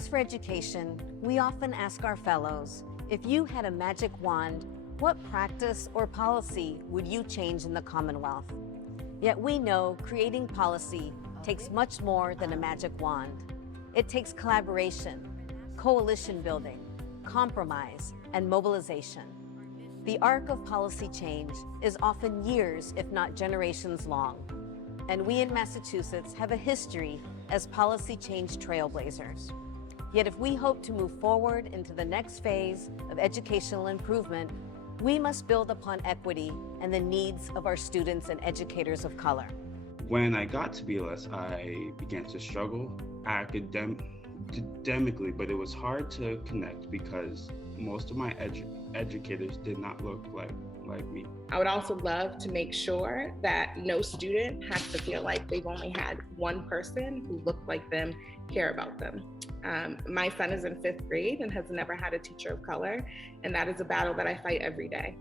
Latinos for Education, we often ask our fellows, if you had a magic wand, what practice or policy would you change in the Commonwealth? Yet we know creating policy takes much more than a magic wand. It takes collaboration, coalition building, compromise, and mobilization. The arc of policy change is often years, if not generations long. And we in Massachusetts have a history as policy change trailblazers. Yet if we hope to move forward into the next phase of educational improvement, we must build upon equity and the needs of our students and educators of color. When I got to BLS, I began to struggle academically, but it was hard to connect because most of my educators did not look like me. I would also love to make sure that no student has to feel like they've only had one person who looked like them care about them. My son is in 5th grade and has never had a teacher of color, and that is a battle that I fight every day.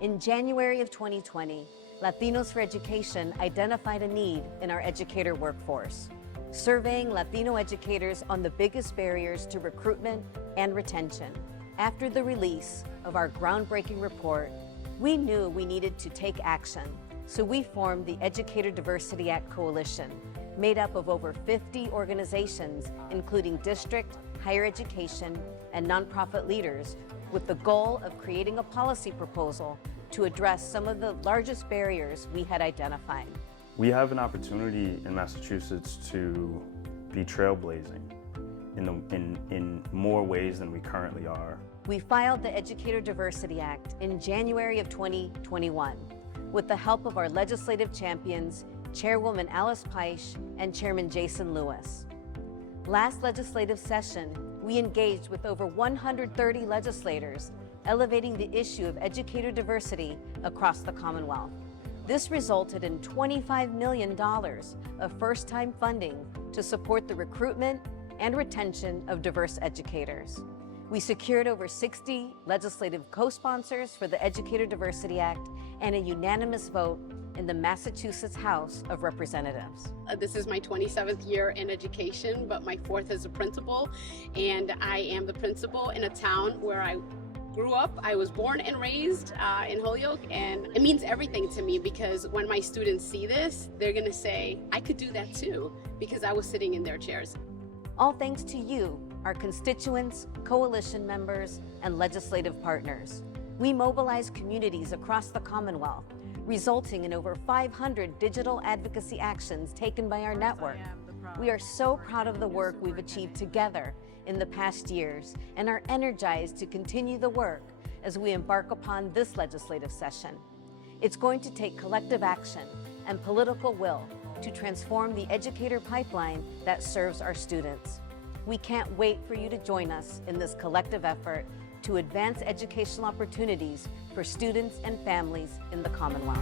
In January of 2020, Latinos for Education identified a need in our educator workforce, surveying Latino educators on the biggest barriers to recruitment and retention. After the release of our groundbreaking report, we knew we needed to take action, so we formed the Educator Diversity Act Coalition, made up of over 50 organizations, including district, higher education, and nonprofit leaders, with the goal of creating a policy proposal to address some of the largest barriers we had identified. We have an opportunity in Massachusetts to be trailblazing in more ways than we currently are. We filed the Educator Diversity Act in January of 2021 with the help of our legislative champions, Chairwoman Alice Peisch and Chairman Jason Lewis. Last legislative session, we engaged with over 130 legislators, elevating the issue of educator diversity across the Commonwealth. This resulted in $25 million of first-time funding to support the recruitment and retention of diverse educators. We secured over 60 legislative co-sponsors for the Educator Diversity Act and a unanimous vote in the Massachusetts House of Representatives. This is my 27th year in education, but my 4th as a principal, and I am the principal in a town where I grew up. I was born and raised in Holyoke, and it means everything to me because when my students see this, they're gonna say, I could do that too, because I was sitting in their chairs. All thanks to you, our constituents, coalition members, and legislative partners. We mobilize communities across the Commonwealth, resulting in over 500 digital advocacy actions taken by our network. We are so proud of the work we've achieved together in the past years and are energized to continue the work as we embark upon this legislative session. It's going to take collective action and political will to transform the educator pipeline that serves our students. We can't wait for you to join us in this collective effort to advance educational opportunities for students and families in the Commonwealth.